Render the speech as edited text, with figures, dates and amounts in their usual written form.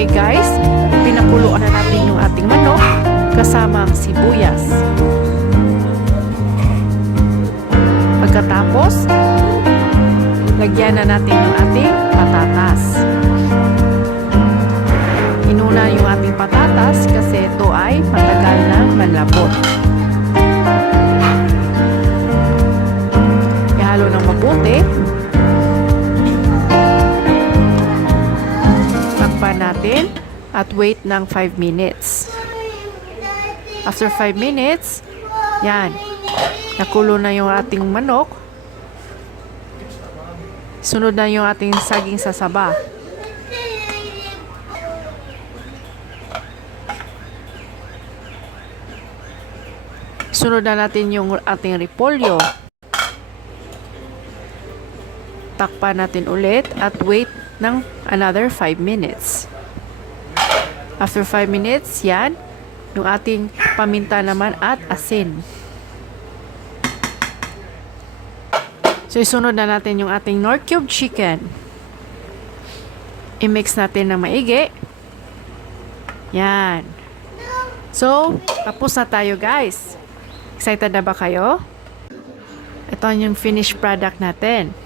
Okay guys, pinakuluan na natin yung ating manok kasama ang sibuyas. Pagkatapos, lagyan na natin yung ating patatas. Inuna yung ating patatas kasi ito ay matagal na malabot. Ihalo ng mabuti. Takpan natin at wait ng 5 minutes. After 5 minutes, yan. Nakulo na yung ating manok. Sunod na yung ating saging sasaba. Sunod na natin yung ating repolyo. Takpan natin ulit at wait ng another 5 minutes. After 5 minutes, yan, yung ating paminta naman at asin. So, isunod na natin yung ating Knorr cube chicken. I-mix natin ng maigi. Yan. So, tapos na tayo guys. Excited na ba kayo? Ito yung finished product natin.